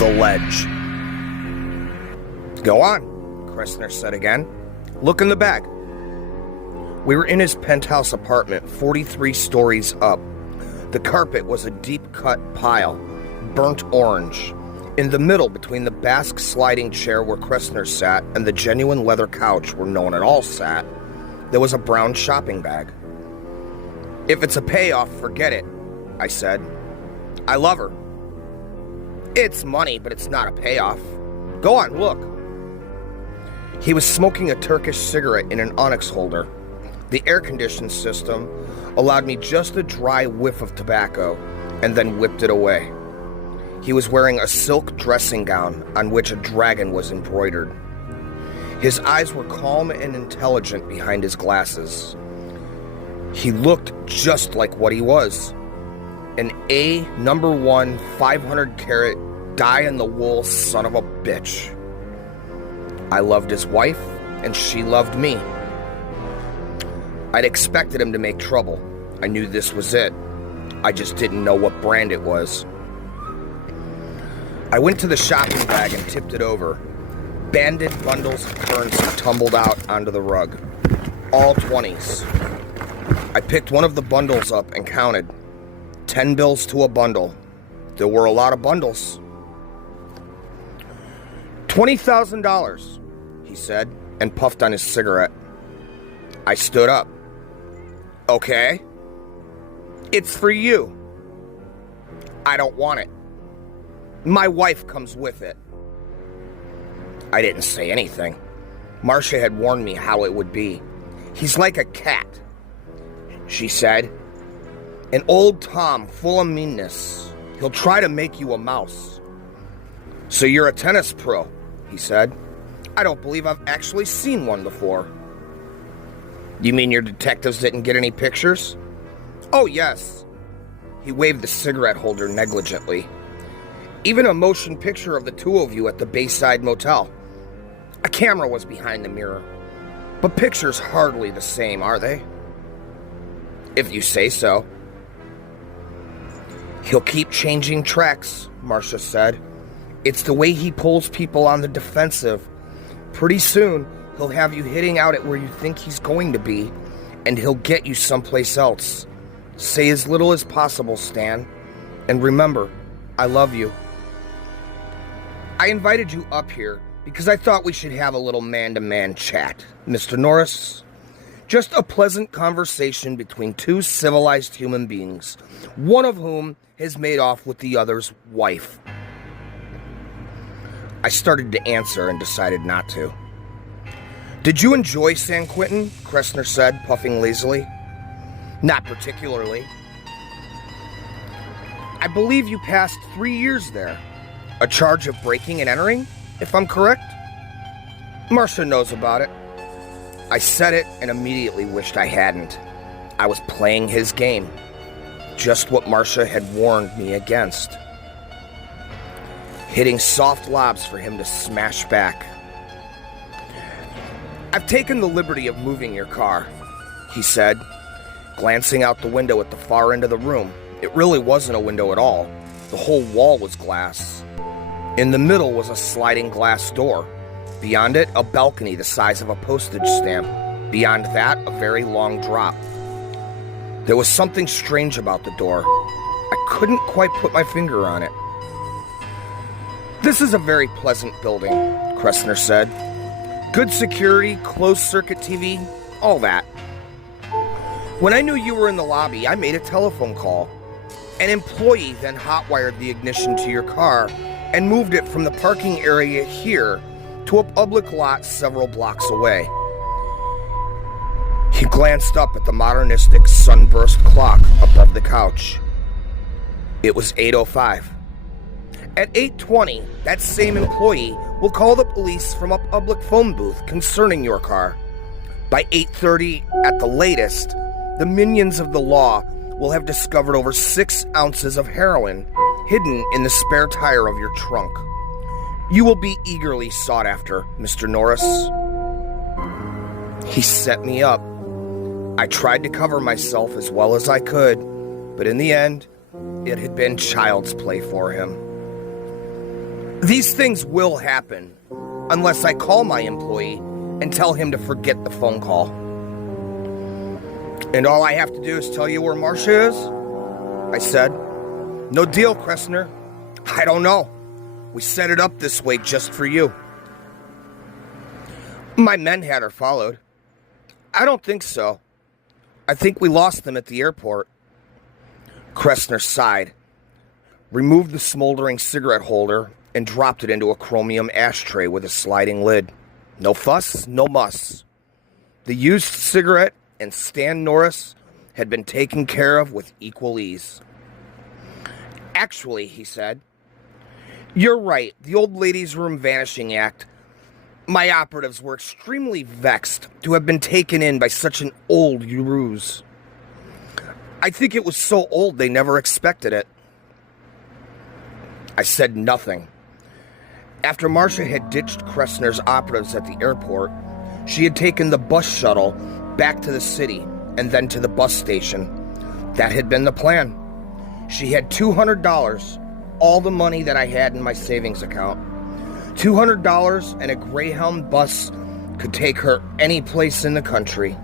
The ledge. Go on, Kressner said again. Look in the bag. We were in his penthouse apartment, 43 stories up. The carpet was a deep-cut pile, burnt orange. In the middle, between the Basque sliding chair where Kressner sat and the genuine leather couch where no one at all sat, there was a brown shopping bag. If it's a payoff, forget it, I said. I love her. It's money, but it's not a payoff. Go on, look. He was smoking a Turkish cigarette in an onyx holder. The air-conditioned system allowed me just a dry whiff of tobacco and then whipped it away. He was wearing a silk dressing gown on which a dragon was embroidered. His eyes were calm and intelligent behind his glasses. He looked just like what he was. An A number 1 500 carat die-in-the-wool son of a bitch. I loved his wife, and she loved me. I'd expected him to make trouble. I knew this was it. I just didn't know what brand it was. I went to the shopping bag and tipped it over. Banded bundles of currency tumbled out onto the rug. All 20s. I picked one of the bundles up and counted. 10 bills to a bundle. There were a lot of bundles. $20,000, he said, and puffed on his cigarette. I stood up. Okay. It's for you. I don't want it. My wife comes with it. I didn't say anything. Marcia had warned me how it would be. He's like a cat, she said. An old Tom full of meanness. He'll try to make you a mouse. So you're a tennis pro, he said. I don't believe I've actually seen one before. You mean your detectives didn't get any pictures? Oh, yes. He waved the cigarette holder negligently. Even a motion picture of the two of you at the Bayside Motel. A camera was behind the mirror. But pictures hardly the same, are they? If you say so. He'll keep changing tracks, Marcia said. It's the way he pulls people on the defensive. Pretty soon, he'll have you hitting out at where you think he's going to be, and he'll get you someplace else. Say as little as possible, Stan. And remember, I love you. I invited you up here because I thought we should have a little man-to-man chat, Mr. Norris. Just a pleasant conversation between two civilized human beings, one of whom has made off with the other's wife. I started to answer and decided not to. Did you enjoy San Quentin? Kressner said, puffing lazily. Not particularly. I believe you passed 3 years there. A charge of breaking and entering, if I'm correct? Marcia knows about it. I said it and immediately wished I hadn't. I was playing his game. Just what Marcia had warned me against. Hitting soft lobs for him to smash back. I've taken the liberty of moving your car, he said, glancing out the window at the far end of the room. It really wasn't a window at all. The whole wall was glass. In the middle was a sliding glass door. Beyond it, a balcony the size of a postage stamp. Beyond that, a very long drop. There was something strange about the door. I couldn't quite put my finger on it. This is a very pleasant building, Kressner said. Good security, closed-circuit TV, all that. When I knew you were in the lobby, I made a telephone call. An employee then hotwired the ignition to your car and moved it from the parking area here to a public lot several blocks away. He glanced up at the modernistic sunburst clock above the couch. It was 8:05. At 8:20, that same employee will call the police from a public phone booth concerning your car. By 8:30, at the latest, the minions of the law will have discovered over 6 ounces of heroin hidden in the spare tire of your trunk. You will be eagerly sought after, Mr. Norris. He set me up. I tried to cover myself as well as I could, but in the end, it had been child's play for him. These things will happen unless I call my employee and tell him to forget the phone call. And all I have to do is tell you where Marcia is? I said. No deal, Kressner. I don't know. We set it up this way just for you. My men had her followed. I don't think so. I think we lost them at the airport. Kressner sighed, removed the smoldering cigarette holder, and dropped it into a chromium ashtray with a sliding lid. No fuss, no muss. The used cigarette and Stan Norris had been taken care of with equal ease. Actually, he said, you're right, the old ladies' room vanishing act. My operatives were extremely vexed to have been taken in by such an old ruse. I think it was so old they never expected it. I said nothing. After Marcia had ditched Kressner's operatives at the airport, she had taken the bus shuttle back to the city and then to the bus station. That had been the plan. She had $200, all the money that I had in my savings account. $200 and a Greyhound bus could take her any place in the country.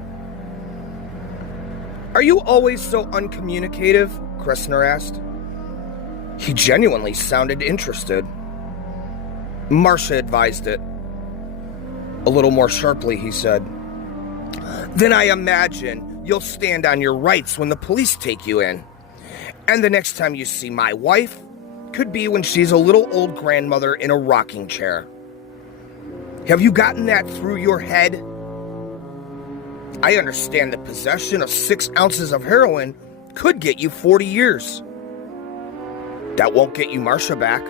Are you always so uncommunicative? Kressner asked. He genuinely sounded interested. Marcia advised it. A little more sharply, he said. Then I imagine you'll stand on your rights when the police take you in. And the next time you see my wife could be when she's a little old grandmother in a rocking chair. Have you gotten that through your head? I understand that possession of 6 ounces of heroin could get you 40 years. That won't get you Marcia back.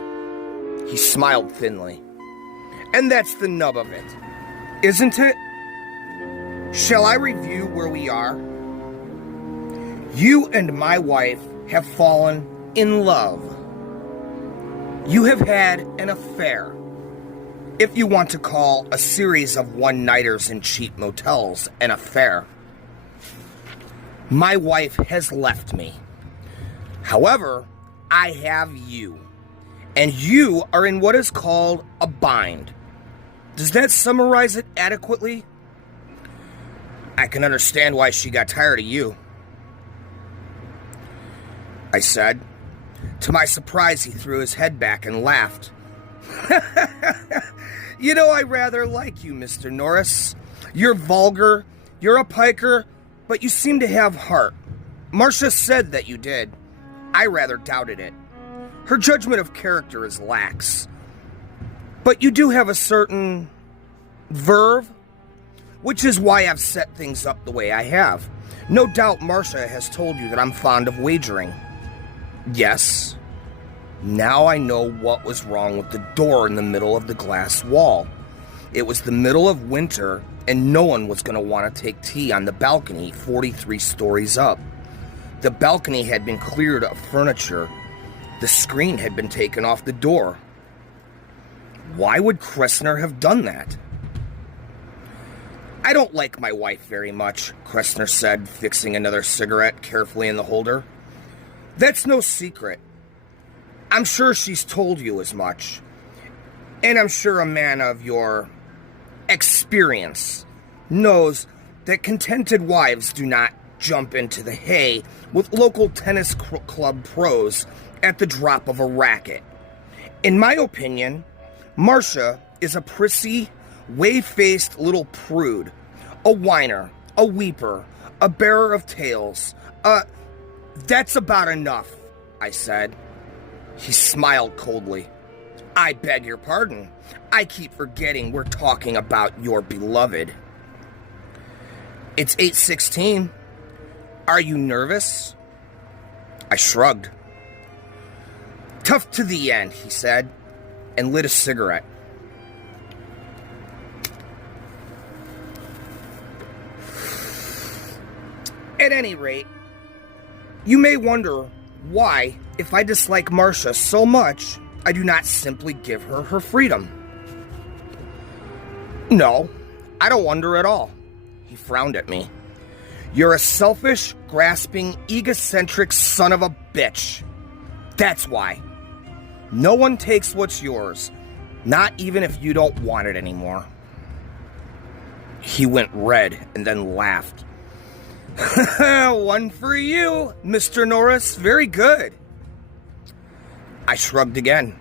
He smiled thinly. And that's the nub of it, isn't it? Shall I review where we are? You and my wife have fallen in love. You have had an affair, if you want to call a series of one-nighters in cheap motels an affair. My wife has left me. However, I have you, and you are in what is called a bind. Does that summarize it adequately? I can understand why she got tired of you, I said. To my surprise, he threw his head back and laughed. You know, I rather like you, Mr. Norris. You're vulgar, you're a piker, but you seem to have heart. Marcia said that you did. I rather doubted it. Her judgment of character is lax. But you do have a certain verve, which is why I've set things up the way I have. No doubt Marcia has told you that I'm fond of wagering. Yes. Now I know what was wrong with the door in the middle of the glass wall. It was the middle of winter, and no one was going to want to take tea on the balcony 43 stories up. The balcony had been cleared of furniture. The screen had been taken off the door. Why would Kressner have done that? I don't like my wife very much, Kressner said, fixing another cigarette carefully in the holder. That's no secret. I'm sure she's told you as much. And I'm sure a man of your experience knows that contented wives do not jump into the hay with local tennis club pros at the drop of a racket. In my opinion, Marcia is a prissy, whey-faced little prude, a whiner, a weeper, a bearer of tales. That's about enough, I said. He smiled coldly. I beg your pardon. I keep forgetting we're talking about your beloved. It's 8:16. Are you nervous? I shrugged. Tough to the end, he said, and lit a cigarette. At any rate, you may wonder why, if I dislike Marcia so much, I do not simply give her her freedom. No, I don't wonder at all. He frowned at me. You're a selfish, grasping, egocentric son of a bitch. That's why. No one takes what's yours, Not even if you don't want it anymore. He went red and then laughed. One for you, Mr. Norris. Very good. I shrugged again.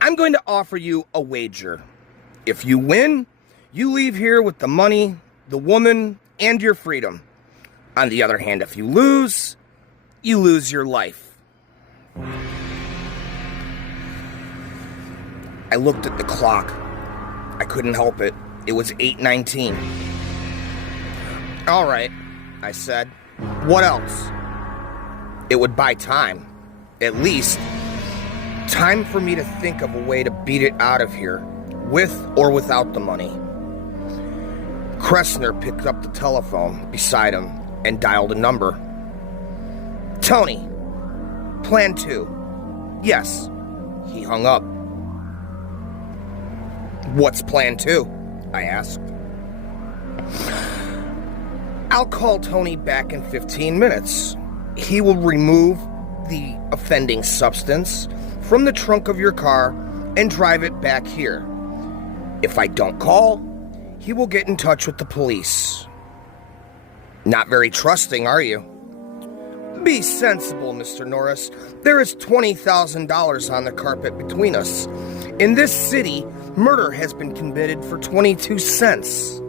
I'm going to offer you a wager. If you win, you leave here with the money, the woman, and your freedom. On the other hand, if you lose your life. I looked at the clock. I couldn't help it. It was 8:19. All right, I said. What else? It would buy time. At least, time for me to think of a way to beat it out of here, with or without the money. Kressner picked up the telephone beside him and dialed a number. Tony, Plan 2. Yes. He hung up. What's Plan 2? I asked. I'll call Tony back in 15 minutes. He will remove the offending substance from the trunk of your car and drive it back here. If I don't call, he will get in touch with the police. Not very trusting, are you? Be sensible, Mr. Norris. There is $20,000 on the carpet between us. In this city, murder has been committed for 22 cents.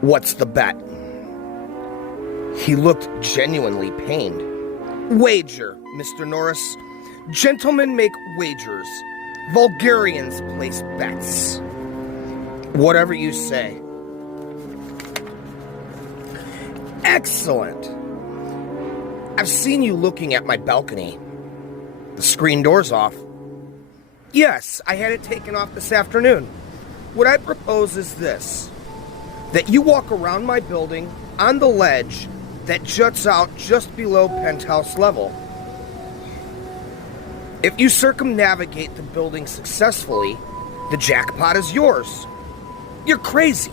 What's the bet? He looked genuinely pained. Wager, Mr. Norris. Gentlemen make wagers. Vulgarians place bets. Whatever you say. Excellent. I've seen you looking at my balcony. The screen door's off. Yes, I had it taken off this afternoon. What I propose is this. That you walk around my building on the ledge that juts out just below penthouse level. If you circumnavigate the building successfully, the jackpot is yours. You're crazy.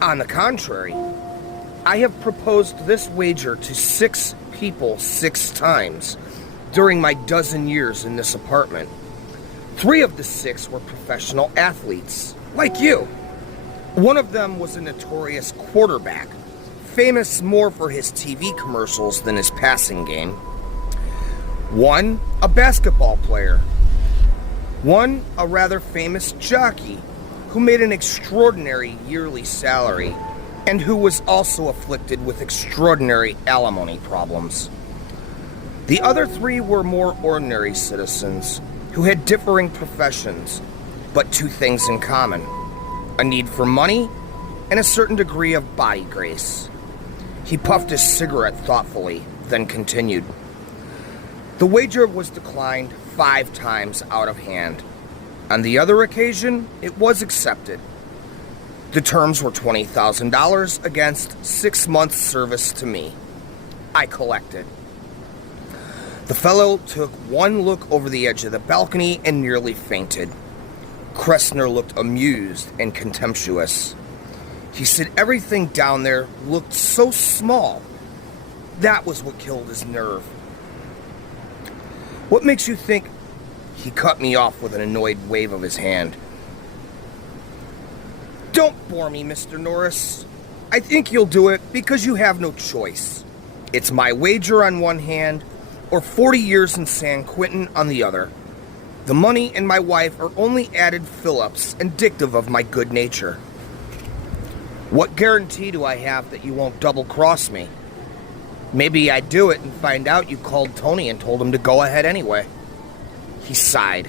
On the contrary, I have proposed this wager to 6 people 6 times during my dozen years in this apartment. 3 of the 6 were professional athletes, like you. One of them was a notorious quarterback, famous more for his TV commercials than his passing game. 1, a basketball player. 1, a rather famous jockey who made an extraordinary yearly salary and who was also afflicted with extraordinary alimony problems. The other 3 were more ordinary citizens who had differing professions, but 2 things in common: a need for money and a certain degree of body grace. He puffed his cigarette thoughtfully, then continued. The wager was declined 5 times out of hand. On the other occasion, it was accepted. The terms were $20,000 against 6 months' service to me. I collected. The fellow took one look over the edge of the balcony and nearly fainted. Kressner looked amused and contemptuous. He said everything down there looked so small. That was what killed his nerve. What makes you think... He cut me off with an annoyed wave of his hand. Don't bore me, Mr. Norris. I think you'll do it because you have no choice. It's my wager on one hand, or 40 years in San Quentin on the other. The money and my wife are only added fill-ups indicative of my good nature. What guarantee do I have that you won't double-cross me? Maybe I do it and find out you called Tony and told him to go ahead anyway. He sighed.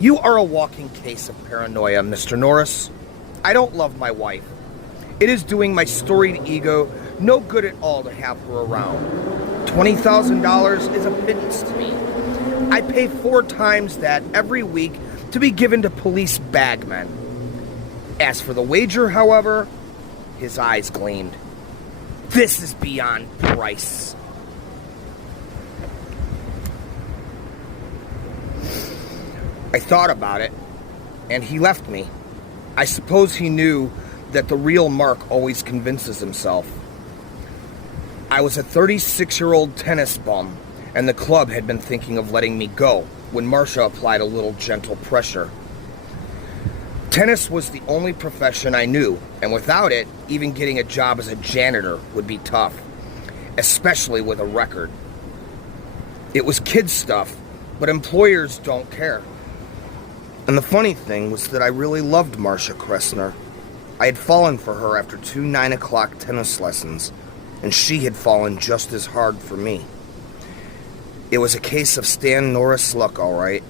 You are a walking case of paranoia, Mr. Norris. I don't love my wife. It is doing my storied ego no good at all to have her around. $20,000 is a pittance to me. I pay 4 times that every week to be given to police bagmen. As for the wager, however, his eyes gleamed. This is beyond price. I thought about it, and he left me. I suppose he knew that the real Mark always convinces himself. I was a 36-year-old tennis bum, and the club had been thinking of letting me go when Marcia applied a little gentle pressure. Tennis was the only profession I knew, and without it, even getting a job as a janitor would be tough, especially with a record. It was kid stuff, but employers don't care. And the funny thing was that I really loved Marcia Kressner. I had fallen for her after 2 9 o'clock tennis lessons, and she had fallen just as hard for me. It was a case of Stan Norris luck, all right.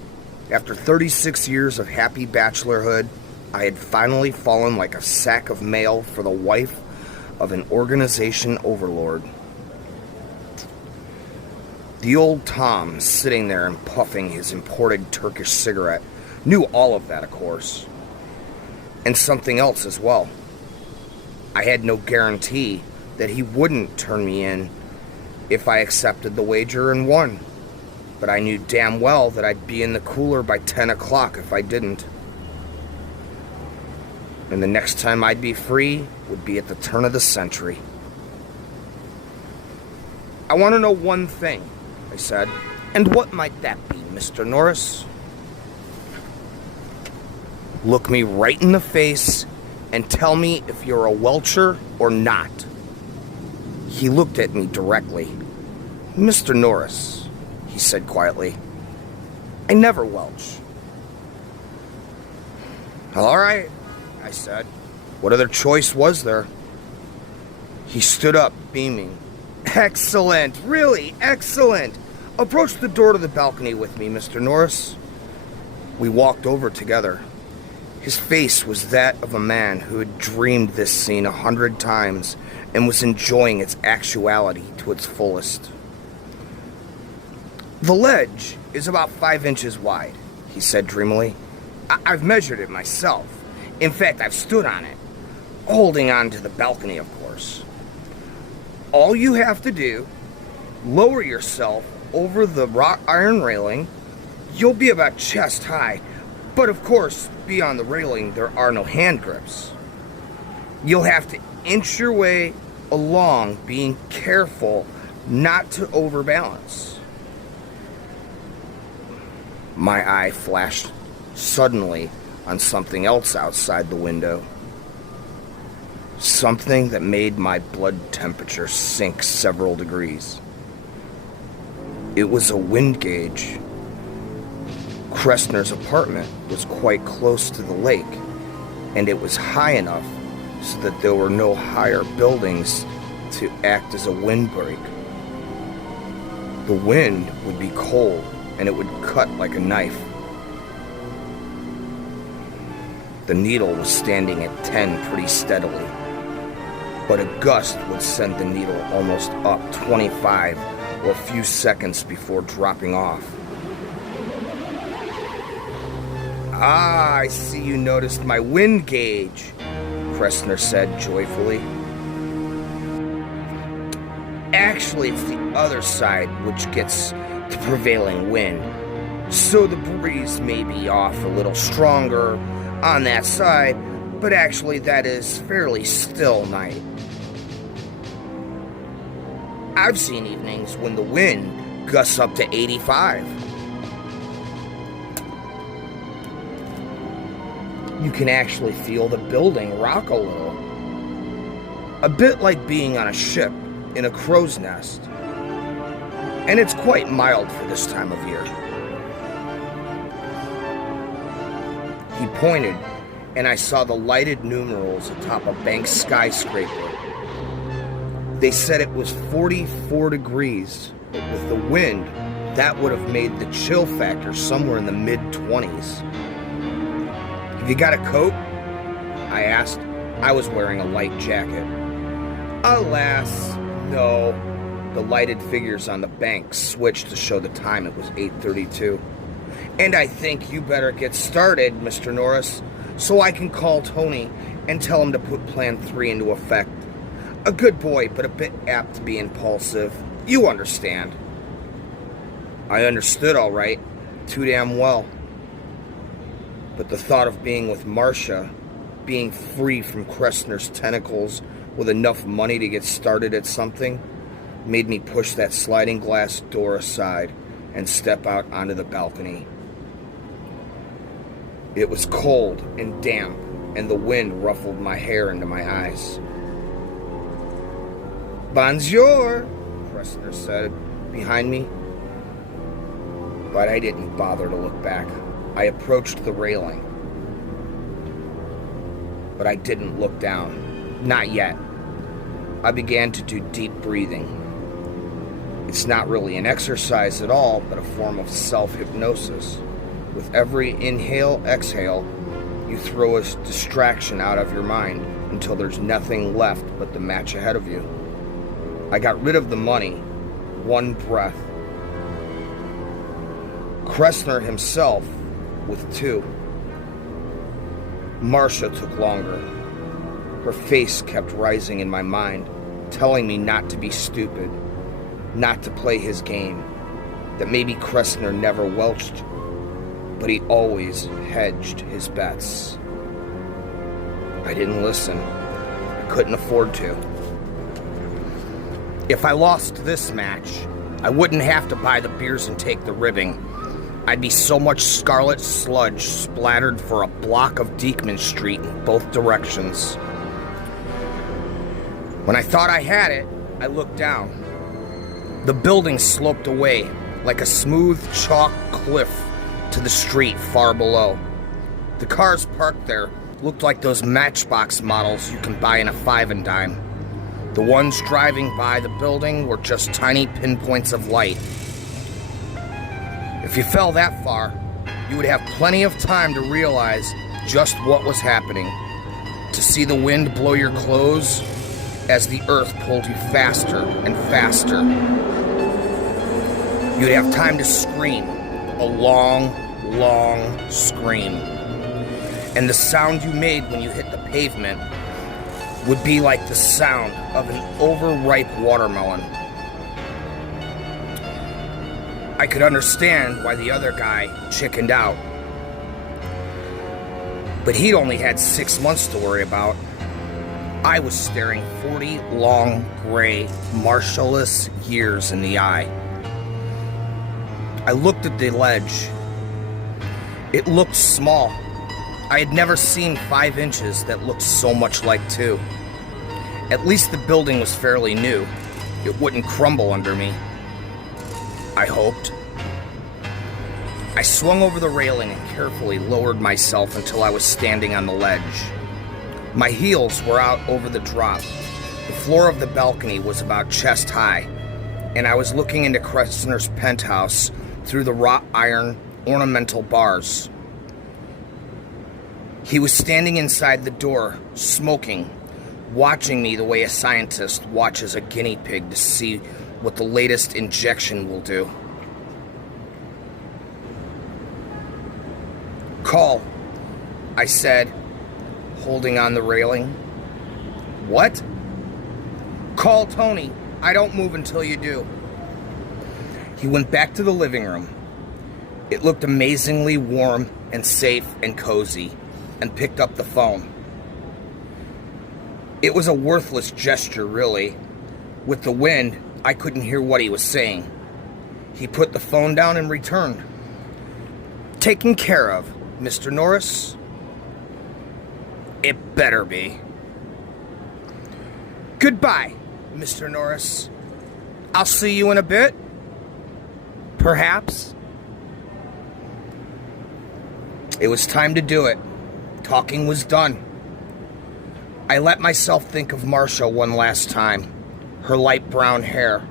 After 36 years of happy bachelorhood, I had finally fallen like a sack of mail for the wife of an organization overlord. The old Tom, sitting there and puffing his imported Turkish cigarette, knew all of that, of course. And something else as well. I had no guarantee that he wouldn't turn me in if I accepted the wager and won. But I knew damn well that I'd be in the cooler by 10 o'clock if I didn't. And the next time I'd be free would be at the turn of the century. I want to know one thing, I said. And what might that be, Mr. Norris? Look me right in the face and tell me if you're a welcher or not. He looked at me directly. Mr. Norris, he said quietly, I never welch. All right, I said. What other choice was there? He stood up, beaming. Excellent, really excellent. Approach the door to the balcony with me, Mr. Norris. We walked over together. His face was that of a man who had dreamed this scene 100 times and was enjoying its actuality to its fullest. The ledge is about 5 inches wide, he said dreamily. I've measured it myself. In fact, I've stood on it, holding on to the balcony, of course. All you have to do, lower yourself over the wrought iron railing. You'll be about chest high, but of course, beyond the railing, there are no hand grips. You'll have to inch your way along, being careful not to overbalance. My eye flashed suddenly on something else outside the window. Something that made my blood temperature sink several degrees. It was a wind gauge. Kressner's apartment was quite close to the lake, and it was high enough so that there were no higher buildings to act as a windbreak. The wind would be cold, and it would cut like a knife. The needle was standing at 10 pretty steadily, but a gust would send the needle almost up 25 or a few seconds before dropping off. Ah, I see you noticed my wind gauge, Kressner said joyfully. Actually, it's the other side which gets the prevailing wind, so the breeze may be off a little stronger on that side, but actually that is fairly still night. I've seen evenings when the wind gusts up to 85. You can actually feel the building rock a little. A bit like being on a ship in a crow's nest. And it's quite mild for this time of year. He pointed, and I saw the lighted numerals atop a bank skyscraper. They said it was 44 degrees, but with the wind, that would have made the chill factor somewhere in the mid-20s. Have you got a coat? I asked. I was wearing a light jacket. Alas, no. The lighted figures on the bank switched to show the time. It was 8:32. And I think you better get started, Mr. Norris, so I can call Tony and tell him to put Plan 3 into effect. A good boy, but a bit apt to be impulsive. You understand. I understood all right. Too damn well. But the thought of being with Marcia, being free from Kressner's tentacles with enough money to get started at something, made me push that sliding glass door aside and step out onto the balcony. It was cold and damp, and the wind ruffled my hair into my eyes. "Bonjour," Kressner said behind me. But I didn't bother to look back. I approached the railing. But I didn't look down. Not yet. I began to do deep breathing. It's not really an exercise at all, but a form of self-hypnosis. With every inhale, exhale, you throw a distraction out of your mind until there's nothing left but the match ahead of you. I got rid of the money, one breath. Kressner himself with two. Marcia took longer. Her face kept rising in my mind, telling me not to be stupid, not to play his game, that maybe Kressner never welched, but he always hedged his bets. I didn't listen. I couldn't afford to. If I lost this match, I wouldn't have to buy the beers and take the ribbing. I'd be so much scarlet sludge splattered for a block of Diekman Street in both directions. When I thought I had it, I looked down. The building sloped away like a smooth chalk cliff to the street far below. The cars parked there looked like those Matchbox models you can buy in a 5 and dime. The ones driving by the building were just tiny pinpoints of light. If you fell that far, you would have plenty of time to realize just what was happening. To see the wind blow your clothes as the earth pulled you faster and faster. You'd have time to scream, a long, long scream. And the sound you made when you hit the pavement would be like the sound of an overripe watermelon. I could understand why the other guy chickened out. But he'd only had 6 months to worry about. I was staring 40 long, gray, Marshall-less years in the eye. I looked at the ledge. It looked small. I had never seen 5 inches that looked so much like 2. At least the building was fairly new. It wouldn't crumble under me. I hoped. I swung over the railing and carefully lowered myself until I was standing on the ledge. My heels were out over the drop. The floor of the balcony was about chest high, and I was looking into Kressner's penthouse through the wrought iron ornamental bars. He was standing inside the door, smoking, watching me the way a scientist watches a guinea pig to see what the latest injection will do. "Call," I said, holding on the railing. "What?" "Call Tony. I don't move until you do." He went back to the living room. It looked amazingly warm and safe and cozy, and picked up the phone. It was a worthless gesture, really. With the wind, I couldn't hear what he was saying. He put the phone down and returned. "Taken care of, Mr. Norris?" "It better be." "Goodbye, Mr. Norris. I'll see you in a bit. Perhaps." It was time to do it. Talking was done. I let myself think of Marcia one last time. Her light brown hair,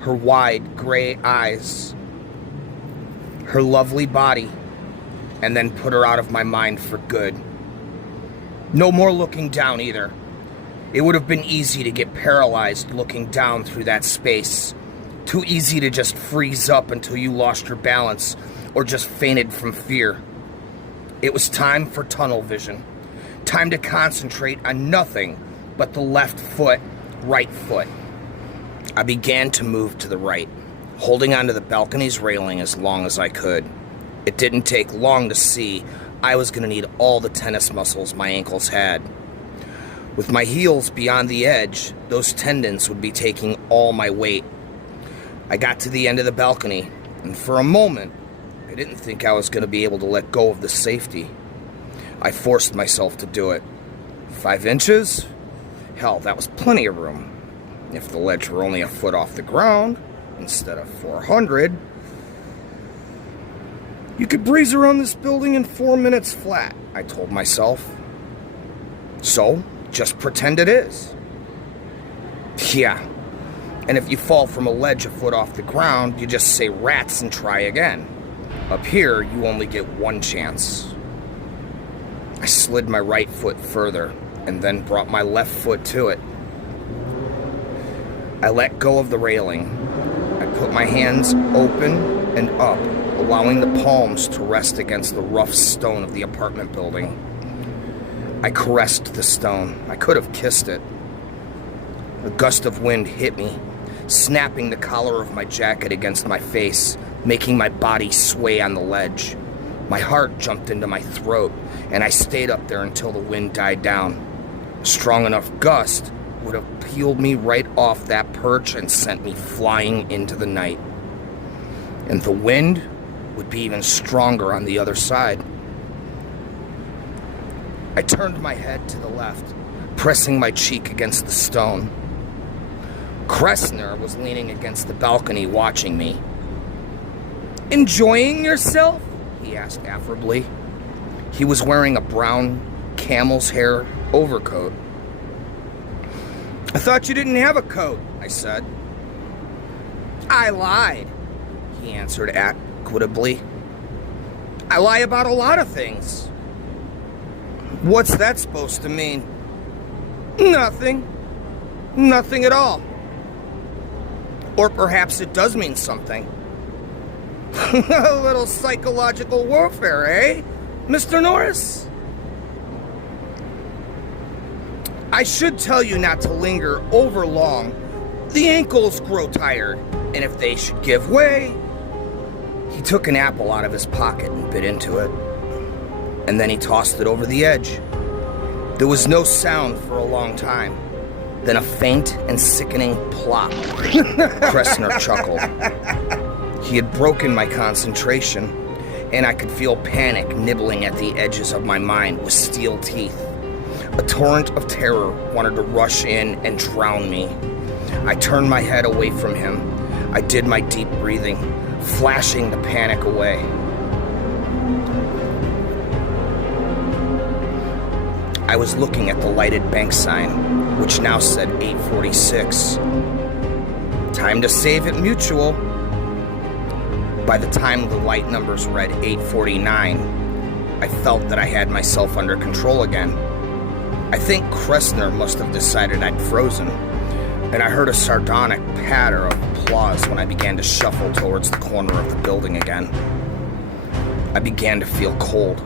her wide gray eyes, her lovely body, and then put her out of my mind for good. No more looking down either. It would have been easy to get paralyzed looking down through that space. Too easy to just freeze up until you lost your balance or just fainted from fear. It was time for tunnel vision. Time to concentrate on nothing but the left foot, right foot. I began to move to the right, holding onto the balcony's railing as long as I could. It didn't take long to see I was going to need all the tennis muscles my ankles had. With my heels beyond the edge, those tendons would be taking all my weight. I got to the end of the balcony, and for a moment, I didn't think I was going to be able to let go of the safety. I forced myself to do it. 5 inches? Hell, that was plenty of room. If the ledge were only a foot off the ground, instead of 400, you could breeze around this building in 4 minutes flat, I told myself. So, just pretend it is. Yeah, and if you fall from a ledge a foot off the ground, you just say rats and try again. Up here, you only get one chance. I slid my right foot further, and then brought my left foot to it. I let go of the railing. I put my hands open and up, allowing the palms to rest against the rough stone of the apartment building. I caressed the stone. I could have kissed it. A gust of wind hit me, snapping the collar of my jacket against my face, making my body sway on the ledge. My heart jumped into my throat, and I stayed up there until the wind died down. A strong enough gust would have peeled me right off that perch and sent me flying into the night. And the wind would be even stronger on the other side. I turned my head to the left, pressing my cheek against the stone. Kressner was leaning against the balcony watching me. "Enjoying yourself?" he asked affably. He was wearing a brown camel's hair overcoat. "I thought you didn't have a coat," I said. "I lied," he answered equitably. "I lie about a lot of things." "What's that supposed to mean?" "Nothing. Nothing at all. Or perhaps it does mean something." "A little psychological warfare, eh, Mr. Norris?" "I should tell you not to linger over long. The ankles grow tired, and if they should give way..." He took an apple out of his pocket and bit into it, and then he tossed it over the edge. There was no sound for a long time, then a faint and sickening plop. Kressner chuckled. He had broken my concentration, and I could feel panic nibbling at the edges of my mind with steel teeth. A torrent of terror wanted to rush in and drown me. I turned my head away from him. I did my deep breathing, flashing the panic away. I was looking at the lighted bank sign, which now said 846. Time to save at Mutual. By the time the light numbers read 849, I felt that I had myself under control again. I think Kressner must have decided I'd frozen, and I heard a sardonic patter of applause when I began to shuffle towards the corner of the building again. I began to feel cold.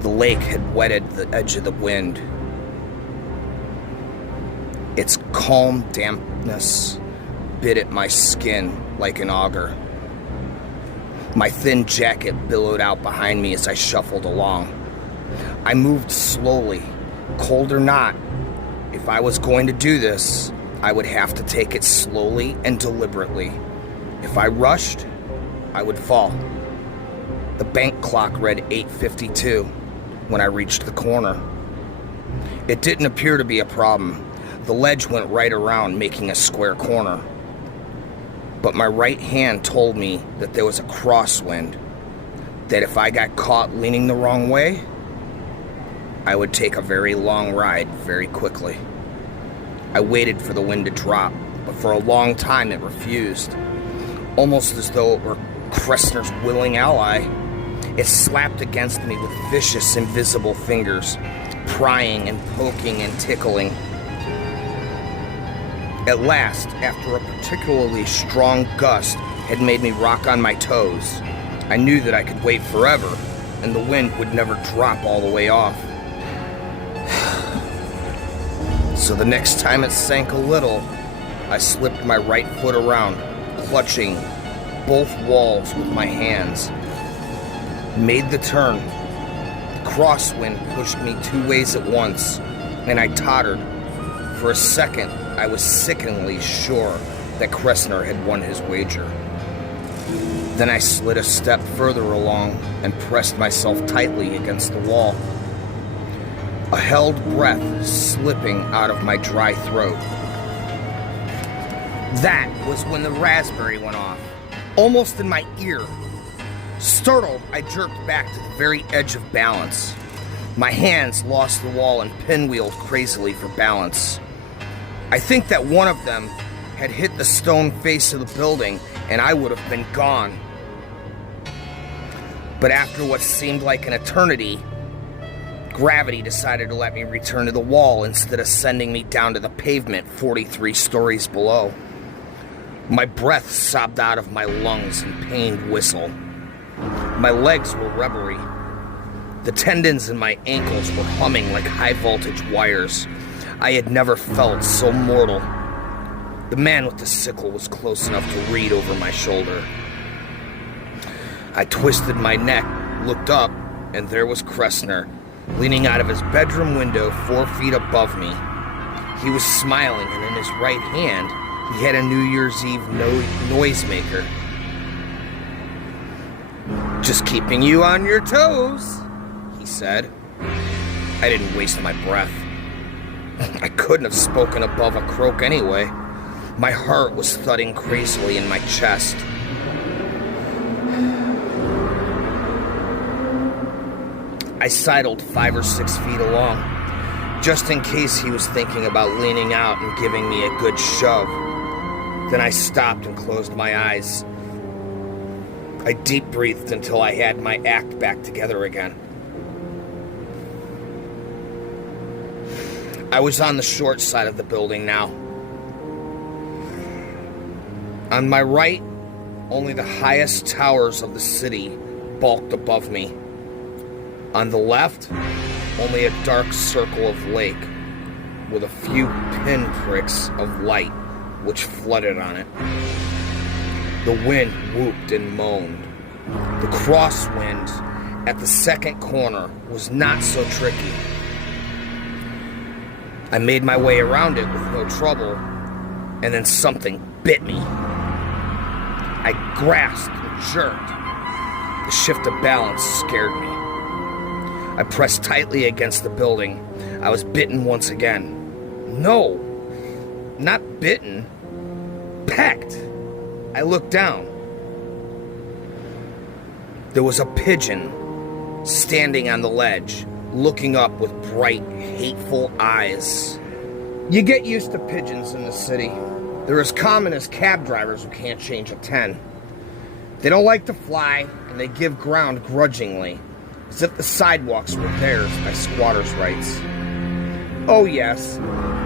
The lake had wetted the edge of the wind. Its calm dampness bit at my skin like an auger. My thin jacket billowed out behind me as I shuffled along. I moved slowly, cold or not. If I was going to do this, I would have to take it slowly and deliberately. If I rushed, I would fall. The bank clock read 8:52 when I reached the corner. It didn't appear to be a problem. The ledge went right around, making a square corner. But my right hand told me that there was a crosswind, that if I got caught leaning the wrong way, I would take a very long ride very quickly. I waited for the wind to drop, but for a long time it refused, almost as though it were Kressner's willing ally. It slapped against me with vicious, invisible fingers, prying and poking and tickling. At last, after a particularly strong gust had made me rock on my toes, I knew that I could wait forever, and the wind would never drop all the way off. So the next time it sank a little, I slipped my right foot around, clutching both walls with my hands. Made the turn. The crosswind pushed me 2 ways at once, and I tottered. For a second, I was sickeningly sure that Kressner had won his wager. Then I slid a step further along and pressed myself tightly against the wall. A held breath slipping out of my dry throat. That was when the raspberry went off, almost in my ear. Startled, I jerked back to the very edge of balance. My hands lost the wall and pinwheeled crazily for balance. I think that one of them had hit the stone face of the building and I would have been gone. But after what seemed like an eternity, gravity decided to let me return to the wall instead of sending me down to the pavement 43 stories below. My breath sobbed out of my lungs in pained whistle. My legs were rubbery. The tendons in my ankles were humming like high-voltage wires. I had never felt so mortal. The man with the sickle was close enough to read over my shoulder. I twisted my neck, looked up, and there was Kressner, leaning out of his bedroom window 4 feet above me. He was smiling, and in his right hand, he had a New Year's Eve noisemaker. "Just keeping you on your toes," he said. I didn't waste my breath. I couldn't have spoken above a croak anyway. My heart was thudding crazily in my chest. I sidled 5 or 6 feet along, just in case he was thinking about leaning out and giving me a good shove. Then I stopped and closed my eyes. I deep breathed until I had my act back together again. I was on the short side of the building now. On my right, only the highest towers of the city bulked above me. On the left, only a dark circle of lake with a few pinpricks of light which flooded on it. The wind whooped and moaned. The crosswind at the second corner was not so tricky. I made my way around it with no trouble, and then something bit me. I grasped and jerked. The shift of balance scared me. I pressed tightly against the building. I was bitten once again. No, not bitten. Pecked. I looked down. There was a pigeon standing on the ledge, looking up with bright, hateful eyes. You get used to pigeons in the city. They're as common as cab drivers who can't change a 10. They don't like to fly, and they give ground grudgingly, as if the sidewalks were theirs by squatters' rights. Oh yes,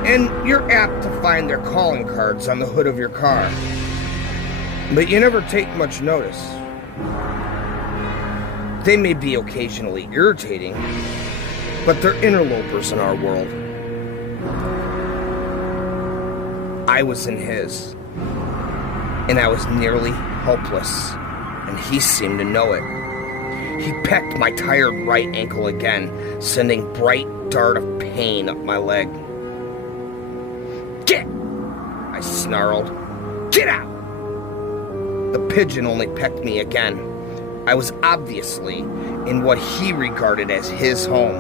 and you're apt to find their calling cards on the hood of your car. But you never take much notice. They may be occasionally irritating, but they're interlopers in our world. I was in his, and I was nearly helpless, and he seemed to know it. He pecked my tired right ankle again, sending bright dart of pain up my leg. "Get!" I snarled. "Get out!" The pigeon only pecked me again. I was obviously in what he regarded as his home.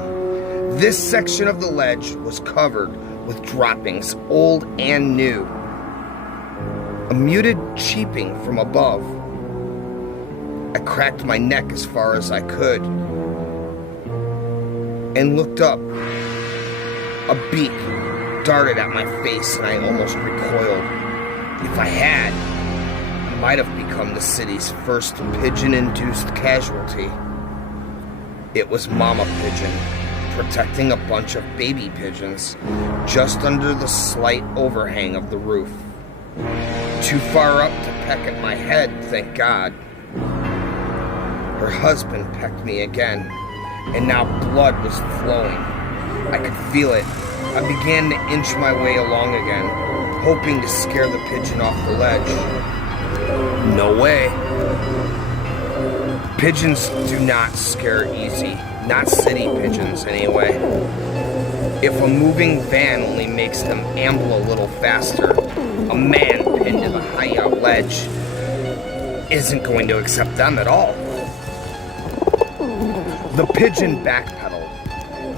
This section of the ledge was covered with droppings, old and new. A muted cheeping from above. I cracked my neck as far as I could and looked up. A beak darted at my face and I almost recoiled. If I had, I might have become the city's first pigeon-induced casualty. It was Mama Pigeon, protecting a bunch of baby pigeons just under the slight overhang of the roof. Too far up to peck at my head, thank God. Her husband pecked me again, and now blood was flowing. I could feel it. I began to inch my way along again, hoping to scare the pigeon off the ledge. No way. Pigeons do not scare easy. Not city pigeons, anyway. If a moving van only makes them amble a little faster, a man pinned to the high-out ledge isn't going to accept them at all. The pigeon backpedaled.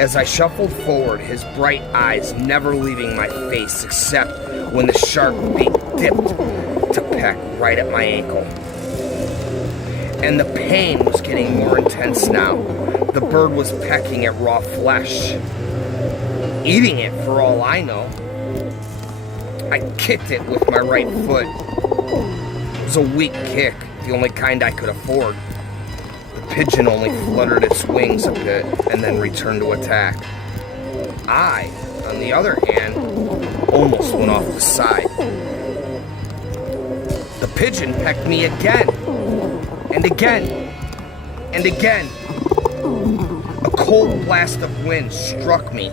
As I shuffled forward, his bright eyes never leaving my face except when the sharp beak dipped to peck right at my ankle. And the pain was getting more intense now. The bird was pecking at raw flesh, eating it for all I know. I kicked it with my right foot. It was a weak kick, the only kind I could afford. The pigeon only fluttered its wings a bit and then returned to attack. I, on the other hand, almost went off the side. The pigeon pecked me again, and again, and again. A cold blast of wind struck me,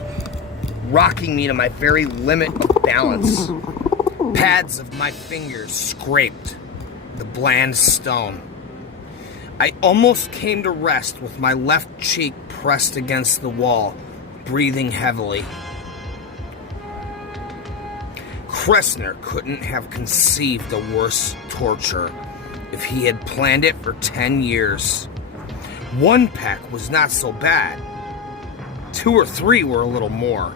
rocking me to my very limit of balance. Pads of my fingers scraped the bland stone. I almost came to rest with my left cheek pressed against the wall, breathing heavily. Kressner couldn't have conceived a worse torture if he had planned it for 10 years. One peck was not so bad. 2 or 3 were a little more.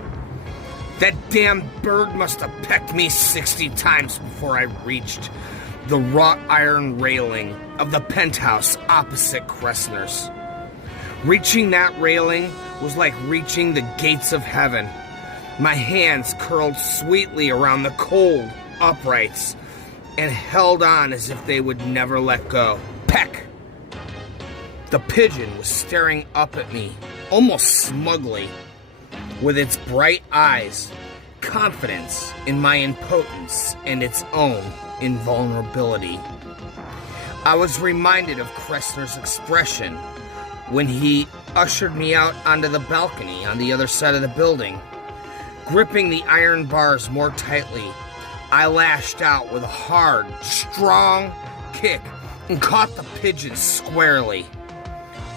That damn bird must have pecked me 60 times before I reached the wrought iron railing of the penthouse opposite Kressner's. Reaching that railing was like reaching the gates of heaven. My hands curled sweetly around the cold uprights and held on as if they would never let go. Peck! The pigeon was staring up at me, almost smugly, with its bright eyes, confidence in my impotence and its own invulnerability. I was reminded of Kressner's expression when he ushered me out onto the balcony on the other side of the building. Gripping the iron bars more tightly, I lashed out with a hard, strong kick and caught the pigeon squarely.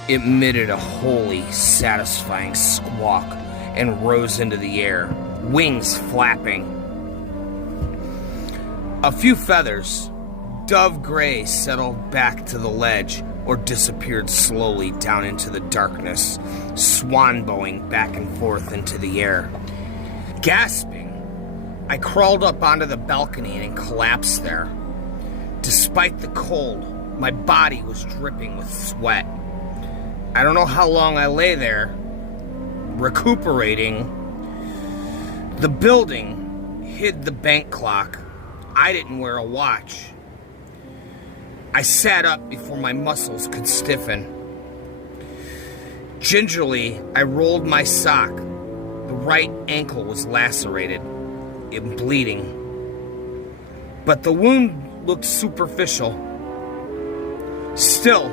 It emitted a wholly satisfying squawk and rose into the air, wings flapping. A few feathers, dove gray, settled back to the ledge or disappeared slowly down into the darkness, swan-boeing back and forth into the air. Gasping, I crawled up onto the balcony and collapsed there. Despite the cold, my body was dripping with sweat. I don't know how long I lay there, recuperating. The building hid the bank clock. I didn't wear a watch. I sat up before my muscles could stiffen. Gingerly, I rolled my sock. The right ankle was lacerated and bleeding, but the wound looked superficial. Still,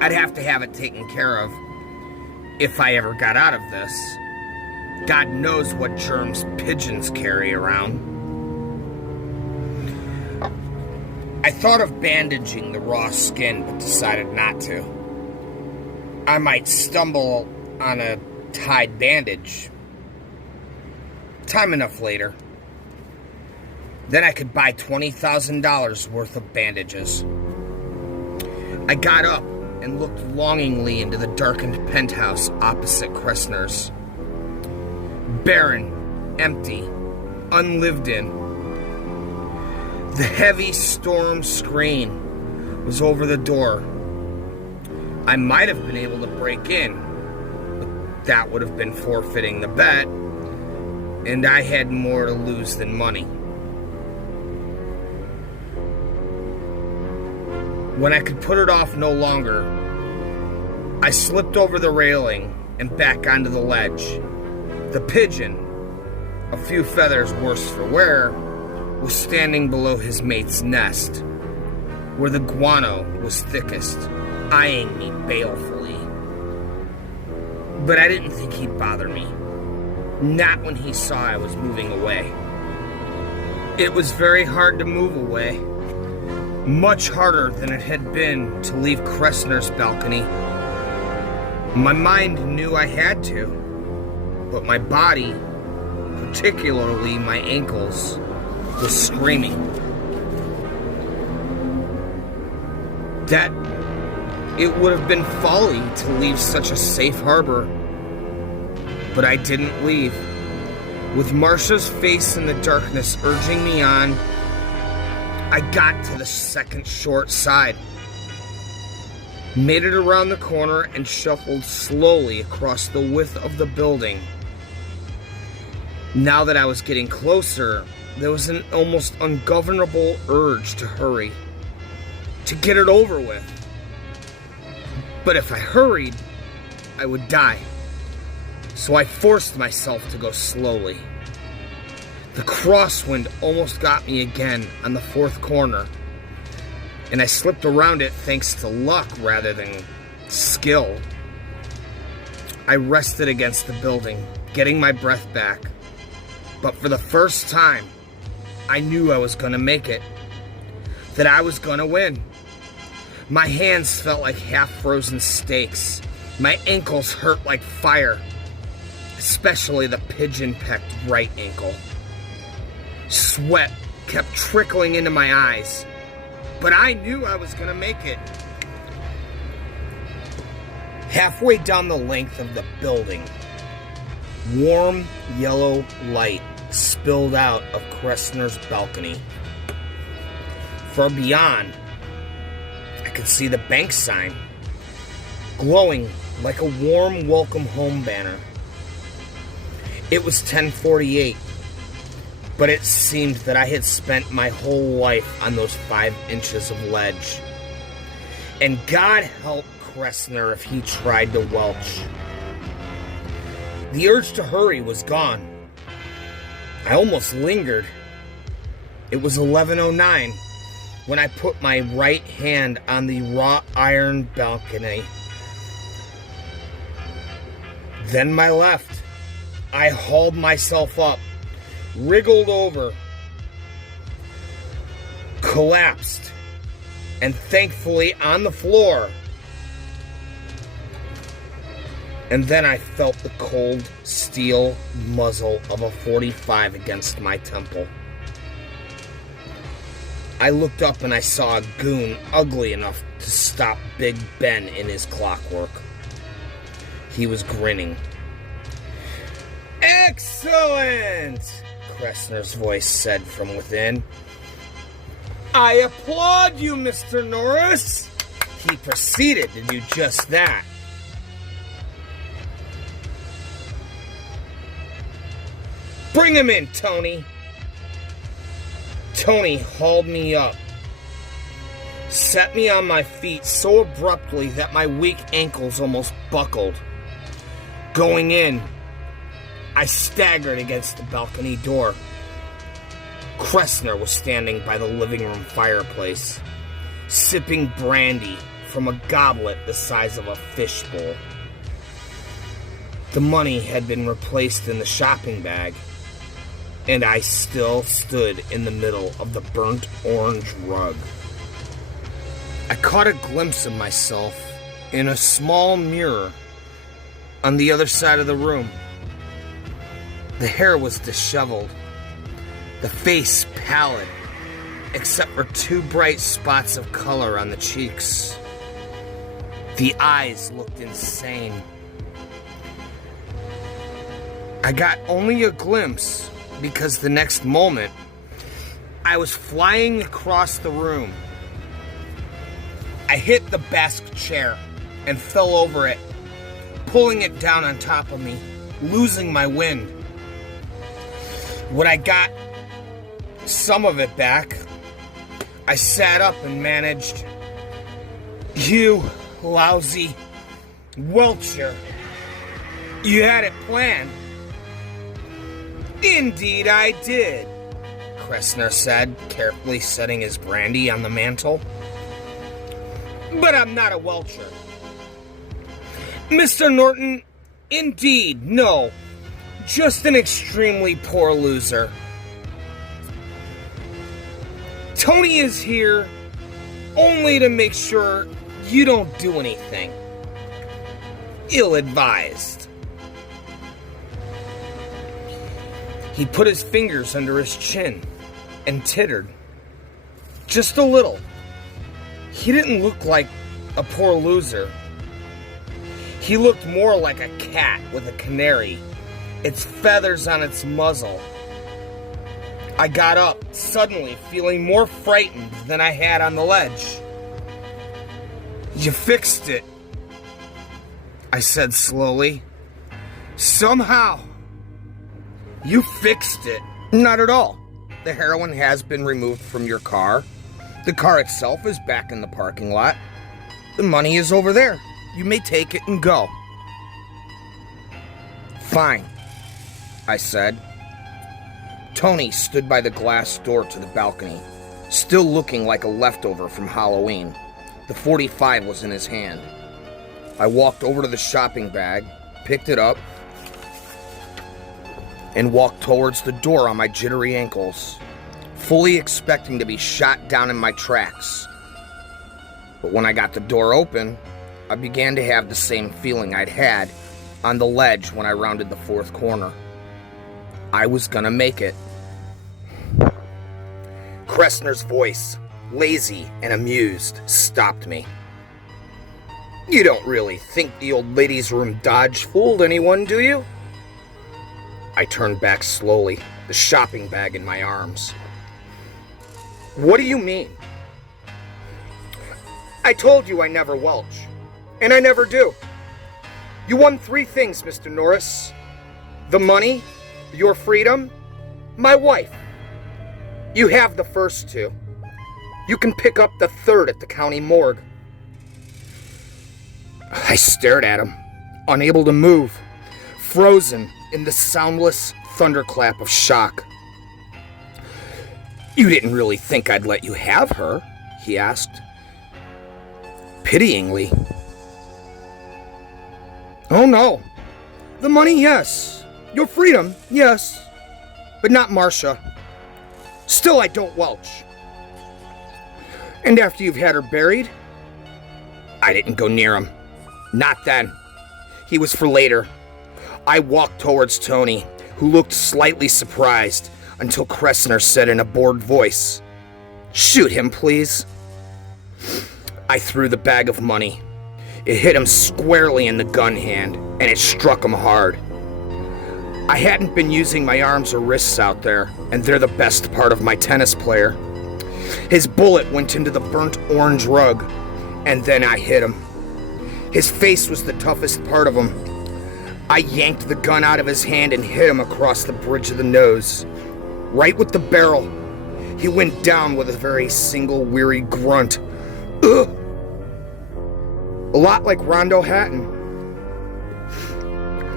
I'd have to have it taken care of if I ever got out of this. God knows what germs pigeons carry around. I thought of bandaging the raw skin, but decided not to. I might stumble on a tied bandage. Time enough later. Then I could buy $20,000 worth of bandages. I got up and looked longingly into the darkened penthouse opposite Kressner's. Barren, empty, unlived in. The heavy storm screen was over the door. I might have been able to break in, but that would have been forfeiting the bet, and I had more to lose than money. When I could put it off no longer, I slipped over the railing and back onto the ledge. The pigeon, a few feathers worse for wear, was standing below his mate's nest, where the guano was thickest, eyeing me balefully. But I didn't think he'd bother me, not when he saw I was moving away. It was very hard to move away. Much harder than it had been to leave Kressner's balcony. My mind knew I had to, but my body, particularly my ankles, was screaming. That it would have been folly to leave such a safe harbor, but I didn't leave. With Marcia's face in the darkness urging me on, I got to the second short side, made it around the corner, and shuffled slowly across the width of the building. Now that I was getting closer, there was an almost ungovernable urge to hurry, to get it over with. But if I hurried, I would die. So I forced myself to go slowly. The crosswind almost got me again on the fourth corner, and I slipped around it thanks to luck rather than skill. I rested against the building, getting my breath back. But for the first time, I knew I was gonna make it, that I was gonna win. My hands felt like half-frozen steaks. My ankles hurt like fire, especially the pigeon-pecked right ankle. Sweat kept trickling into my eyes, but I knew I was gonna make it. Halfway down the length of the building, warm yellow light spilled out of Kressner's balcony. Far beyond, I could see the bank sign, glowing like a warm welcome home banner. It was 10:48, but it seemed that I had spent my whole life on those 5 inches of ledge. And God help Kressner if he tried to welch. The urge to hurry was gone. I almost lingered. It was 11:09 when I put my right hand on the wrought iron balcony. Then my left. I hauled myself up, wriggled over, collapsed, and thankfully on the floor. And then I felt the cold steel muzzle of a .45 against my temple. I looked up and I saw a goon ugly enough to stop Big Ben in his clockwork. He was grinning. "Excellent!" Kressner's voice said from within. "I applaud you, Mr. Norris." He proceeded to do just that. "Bring him in, Tony." Tony hauled me up, set me on my feet so abruptly that my weak ankles almost buckled. Going in, I staggered against the balcony door. Kressner was standing by the living room fireplace, sipping brandy from a goblet the size of a fishbowl. The money had been replaced in the shopping bag, and I still stood in the middle of the burnt orange rug. I caught a glimpse of myself in a small mirror on the other side of the room. The hair was disheveled, the face pallid, except for 2 bright spots of color on the cheeks. The eyes looked insane. I got only a glimpse, because the next moment, I was flying across the room. I hit the Basque chair and fell over it, pulling it down on top of me, losing my wind. When I got some of it back, I sat up and managed, "You lousy welcher. You had it planned." "Indeed I did," Kressner said, carefully setting his brandy on the mantel. "But I'm not a welcher." "Mr. Norton, indeed, no. Just an extremely poor loser. Tony is here only to make sure you don't do anything ill-advised." He put his fingers under his chin and tittered. Just a little. He didn't look like a poor loser. He looked more like a cat with a canary, its feathers on its muzzle. I got up, suddenly feeling more frightened than I had on the ledge. "You fixed it," I said slowly. "Somehow. You fixed it." "Not at all. The heroin has been removed from your car. The car itself is back in the parking lot. The money is over there. You may take it and go." "Fine," I said. Tony stood by the glass door to the balcony, still looking like a leftover from Halloween. The .45 was in his hand. I walked over to the shopping bag, picked it up, and walked towards the door on my jittery ankles, fully expecting to be shot down in my tracks. But when I got the door open, I began to have the same feeling I'd had on the ledge when I rounded the fourth corner. I was gonna make it. Kressner's voice, lazy and amused, stopped me. "You don't really think the old ladies' room dodge fooled anyone, do you?" I turned back slowly, the shopping bag in my arms. "What do you mean?" "I told you I never welch, and I never do. You won 3 things, Mr. Norris. The money, your freedom, my wife. You have the first 2. You can pick up the third at the county morgue." I stared at him, unable to move, frozen in the soundless thunderclap of shock. "You didn't really think I'd let you have her?" he asked, pityingly. "Oh no. The money, yes. Your freedom, yes. But not Marcia. Still, I don't welch." "And after you've had her buried?" I didn't go near him. Not then. He was for later. I walked towards Tony, who looked slightly surprised, until Kressner said in a bored voice, "Shoot him, please." I threw the bag of money. It hit him squarely in the gun hand, and it struck him hard. I hadn't been using my arms or wrists out there, and they're the best part of my tennis player. His bullet went into the burnt orange rug, and then I hit him. His face was the toughest part of him. I yanked the gun out of his hand and hit him across the bridge of the nose, right with the barrel. He went down with a very single weary grunt. Ugh! A lot like Rondo Hatton.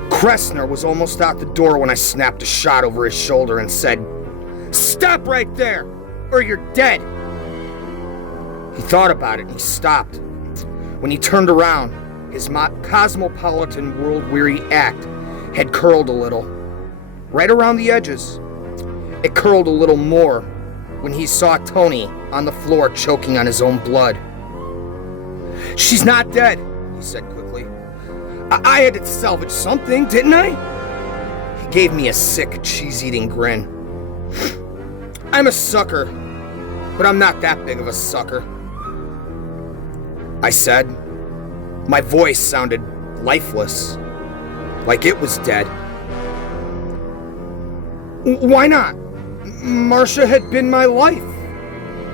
Kressner was almost out the door when I snapped a shot over his shoulder and said, "Stop right there, or you're dead." He thought about it and he stopped. When he turned around, his cosmopolitan, world-weary act had curled a little, right around the edges. It curled a little more when he saw Tony on the floor choking on his own blood. "She's not dead," he said quickly. I had to salvage something, didn't I?" He gave me a sick, cheese-eating grin. "I'm a sucker, but I'm not that big of a sucker," I said. My voice sounded lifeless, like it was dead. "Why not? Marcia had been my life,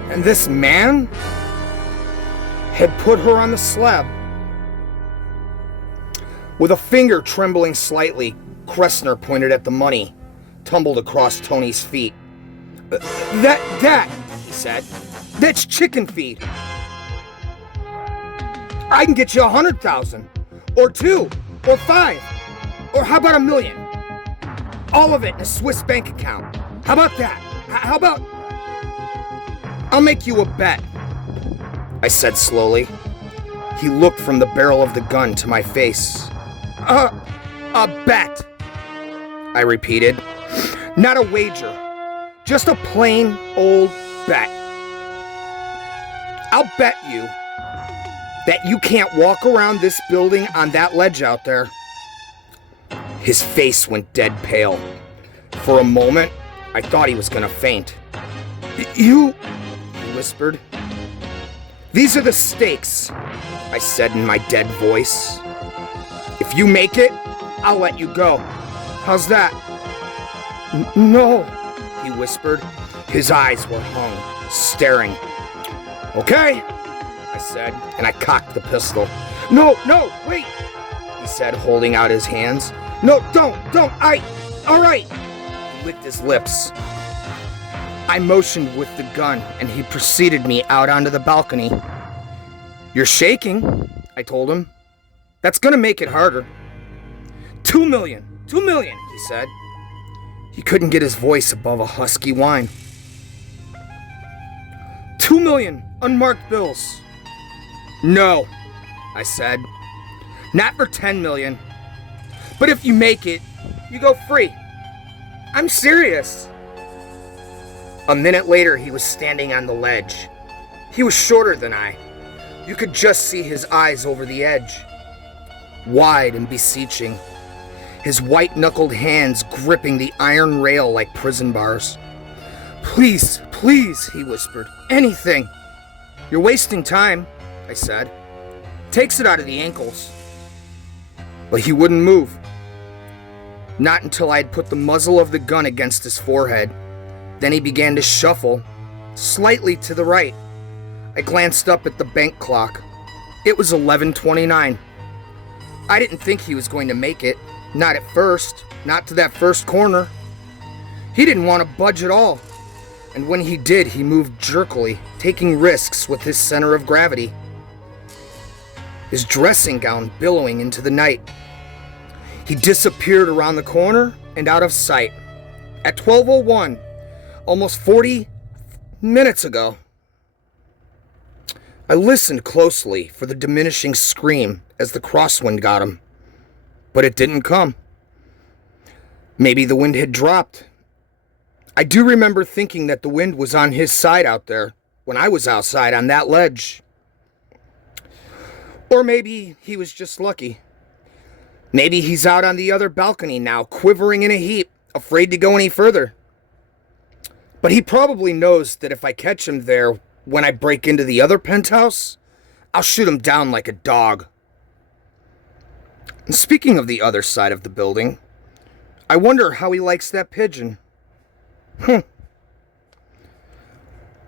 and this man had put her on the slab." With a finger trembling slightly, Kressner pointed at the money, tumbled across Tony's feet. That, he said, "that's chicken feed. I can get you 100,000, or 2, or 5, or how about 1 million? All of it in a Swiss bank account. How about that? How about..." "I'll make you a bet," I said slowly. He looked from the barrel of the gun to my face. A bet," I repeated. "Not a wager, just a plain old bet. I'll bet you that you can't walk around this building on that ledge out there." His face went dead pale. For a moment, I thought he was gonna faint. You, he whispered. These are the stakes, I said in my dead voice. If you make it, I'll let you go. How's that? No, he whispered. His eyes were hung, staring. Okay, I said, and I cocked the pistol. No, wait, he said, holding out his hands. No, don't, all right. He licked his lips. I motioned with the gun, and he preceded me out onto the balcony. You're shaking, I told him. That's gonna make it harder. 2 million, he said. He couldn't get his voice above a husky whine. 2 million unmarked bills. No, I said. Not for 10 million. But if you make it, you go free. I'm serious. A minute later, he was standing on the ledge. He was shorter than I. You could just see his eyes over the edge. Wide and beseeching. His white-knuckled hands gripping the iron rail like prison bars. Please, he whispered. Anything. You're wasting time, I said. Takes it out of the ankles. But he wouldn't move. Not until I had put the muzzle of the gun against his forehead. Then he began to shuffle, slightly to the right. I glanced up at the bank clock. It was 11:29. I didn't think he was going to make it. Not at first. Not to that first corner. He didn't want to budge at all. And when he did, he moved jerkily, taking risks with his center of gravity. His dressing gown billowing into the night. He disappeared around the corner and out of sight. At 12:01, almost 40 minutes ago. I listened closely for the diminishing scream as the crosswind got him. But it didn't come. Maybe the wind had dropped. I do remember thinking that the wind was on his side out there when I was outside on that ledge. Or maybe he was just lucky. Maybe he's out on the other balcony now, quivering in a heap, afraid to go any further. But he probably knows that if I catch him there when I break into the other penthouse, I'll shoot him down like a dog. And speaking of the other side of the building, I wonder how he likes that pigeon.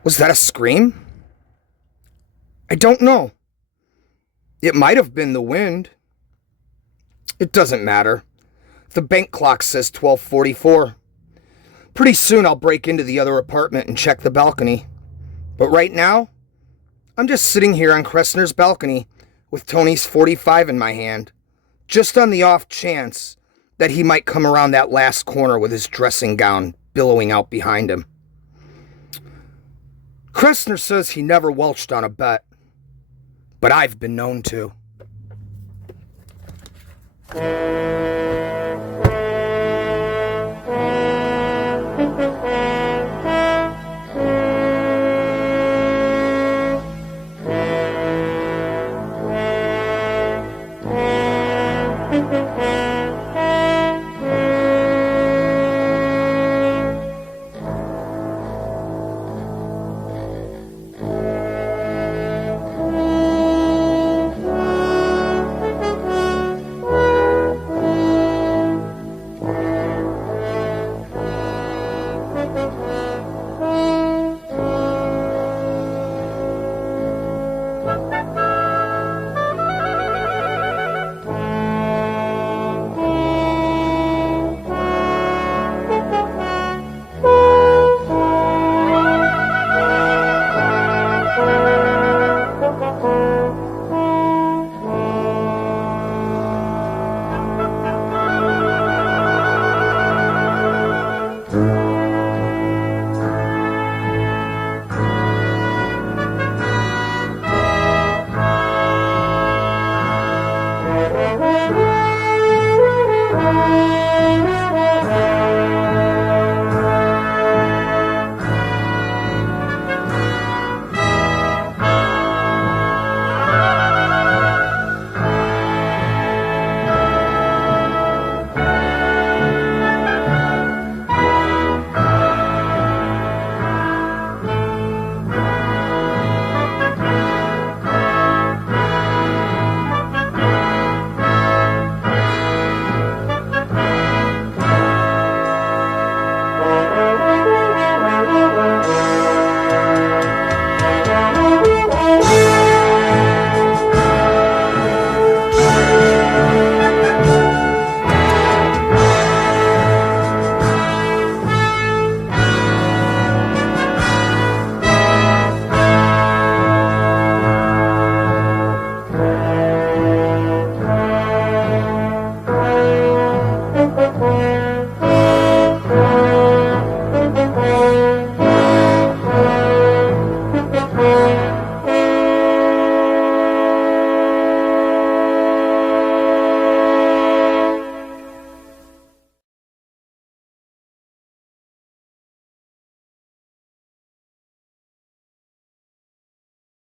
Was that a scream? I don't know. It might have been the wind. It doesn't matter. The bank clock says 12:44. Pretty soon I'll break into the other apartment and check the balcony. But right now, I'm just sitting here on Kressner's balcony with Tony's .45 in my hand, just on the off chance that he might come around that last corner with his dressing gown billowing out behind him. Kressner says he never welched on a bet, but I've been known to.